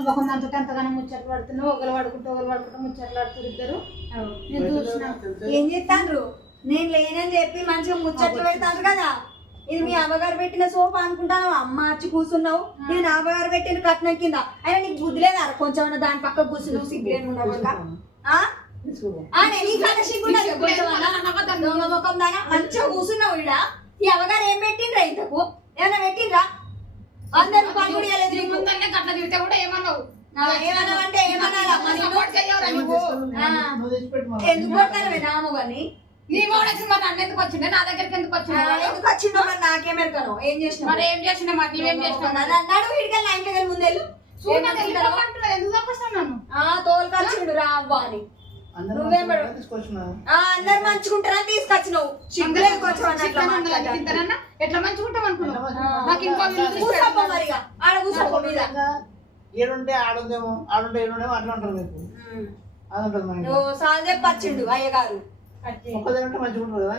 ముఖం దాంతో ఎంతగానో ముచ్చట్లు పడుతున్నావు, ఒకరు పడుకుంటూ ముచ్చట్లు పడుతున్నారు ఇద్దరు. నేను చూసిన ఏం చేస్తాండ్రు? నేను లేనని చెప్పి మంచిగా ముచ్చట్లు పెడతాను కదా. ఇది మీ అమ్మగారు పెట్టిన సోఫా అనుకుంటాను. అమ్మ వచ్చి కూర్చున్నావు, నేను అమ్మగారు పెట్టిన కట్నం కింద. అయినా నీకు బుద్ధి లేదా? కొంచెం దాని పక్క కూర్చున్నావు, సిగ్గులేని ఉండవు. మంచిగా కూర్చున్నావు. ఇడ ఈ అమ్మగారు ఏం పెట్టిండ్రా? ఇంతకు ఏమైనా పెట్టిండ్రా? అందరు పని కూడా చేయలేదు. అట్లా తిడితే కూడా ఏమన్నావు? ఏమన్నా అంటే ఏమన్నా ఎందుకు కొడతాను నామగారిని? నీ కూడా వచ్చింది మరి నన్ను ఎందుకు వచ్చిండే? నా దగ్గరికి ఎందుకు వచ్చిండే? ఎందుకు వచ్చిందో మరి నాకేమెరకను. ఏం చేసిన మరి ఏం చేసినా మరి నువ్వేం చేసినావు? నడు వీడికెళ్ళి నా ఇంటికి ముందెళ్ళు. ఎందుకు తప్పస్తాను నన్ను? తోలుకొచ్చిండు రా అవ్వ అని. నువ్వేం అందరు మంచుకుంటారని తీసుకొచ్చినావు. ఎట్లా మంచుకుంటాం అనుకున్నావు? మరిగా ఆడ కూర్చోపో మీద. ఏడుంటే ఆడుందేమో, ఆడుంటే ఏడుండేమో అట్లా ఉంటారు మీకు. అది ఉంటుంది మనకి. నువ్వు సాల్ చెప్పొచ్చిండు అయ్యగారు. ఒక్కదే ఉంటే మంచిగా ఉంటుంది కదా.